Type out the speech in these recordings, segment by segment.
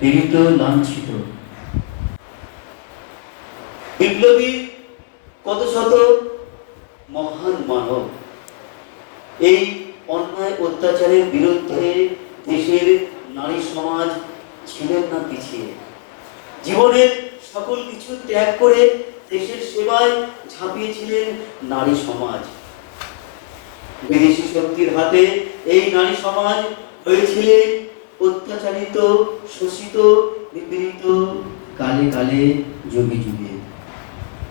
পীড়িত লাঞ্ছিত বিপ্লবী কত শত মহান মানব এই অন্যায় অত্যাচারের বিরুদ্ধে দেশের নারী সমাজ ছিলেন না পিছিয়ে। জীবনের সকল কিছু ত্যাগ করে দেশের সেবায় ঝাঁপিয়েছিলেন নারী সমাজ। বিদেশি শক্তির হাতে এই নারী সমাজ হয়েছিলেন অত্যাচারিত, শোষিত, নিপীড়িত, কালে কালে, যুগে যুগে।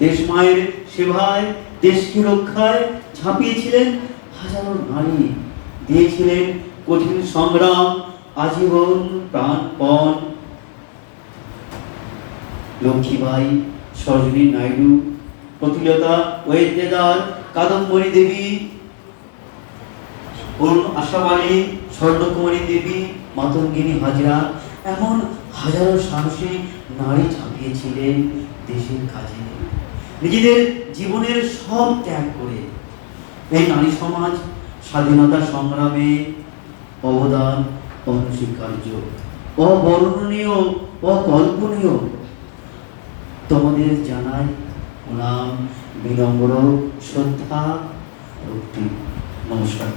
দেশ মায়ের সেবায়, দেশকে রক্ষায় ঝাঁপিয়েছিলেন হাজারো নারী, দিয়েছিলেন কঠিন সংগ্রাম, আজীবন প্রাণপণ। লক্ষ্মীবাই, সরোজিনী নাইডু, প্রতিলতা ওয়েদেদার, কাদম্বরী দেবী, আশাবাণী, স্বর্ণকুমারী দেবী, মাতঙ্গিনী হাজরা, এমন হাজারো সাহসী নারী ঝাঁপিয়েছিলেন দেশের কাজে, নিজেদের জীবনের সব ত্যাগ করে। এই নারী সমাজ স্বাধীনতা সংগ্রামে অবদান অনস্বীকার্য, অবর্ণনীয়, অকল্পনীয়। তোমাদের জানাই প্রণাম, বিনম্র শ্রদ্ধা, ভক্তি। নমস্কার।